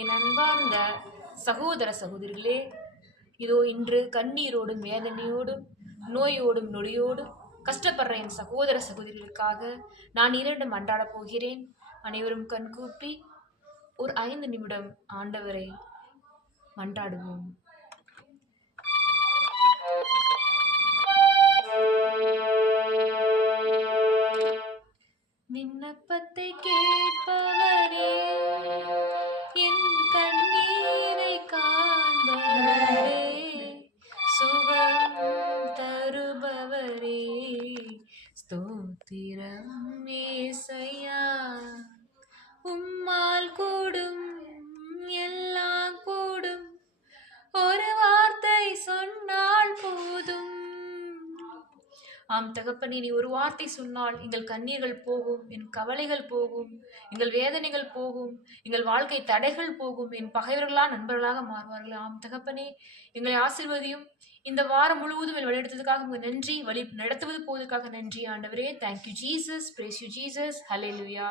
என் அன்பார்ந்த சகோதர சகோதரிகளே, இதோ இன்று கண்ணீரோடும் வேதனையோடும் நோயோடும் நொடியோடும் கஷ்டப்படுற என் சகோதர சகோதரிகளுக்காக நான் 2 மன்றாடப் போகிறேன். அனைவரும் கண்கூப்பி ஒரு 5 நிமிடம் ஆண்டவரை மன்றாடுவோம். விண்ணப்பத்தை கேட்பவரே, என் கண்ணீரை காண்பவரே, சுகம் தருபவரே, ஸ்தோத்திரம் ஏசையா. உம்மால் கூடும், எல்லாம் கூடும், ஒரு வார்த்தை சொன்னால் போதும். ஆம் தகப்பனே, நீ ஒரு வார்த்தை சொன்னால் எங்கள் கண்ணீர்கள் போகும், என் கவலைகள் போகும், எங்கள் வேதனைகள் போகும், எங்கள் வாழ்க்கை தடைகள் போகும், என் பகைவர்களா நண்பர்களாக மாறுவார்கள். ஆம் தகப்பனே, எங்களை ஆசீர்வதியும். இந்த வாரம் முழுவதும் வழிநடத்துவதற்காக உங்க நன்றி, வழி நடத்துவது போவதற்காக நன்றி ஆண்டவரே. Thank you Jesus, brace you Jesus, hallelujah.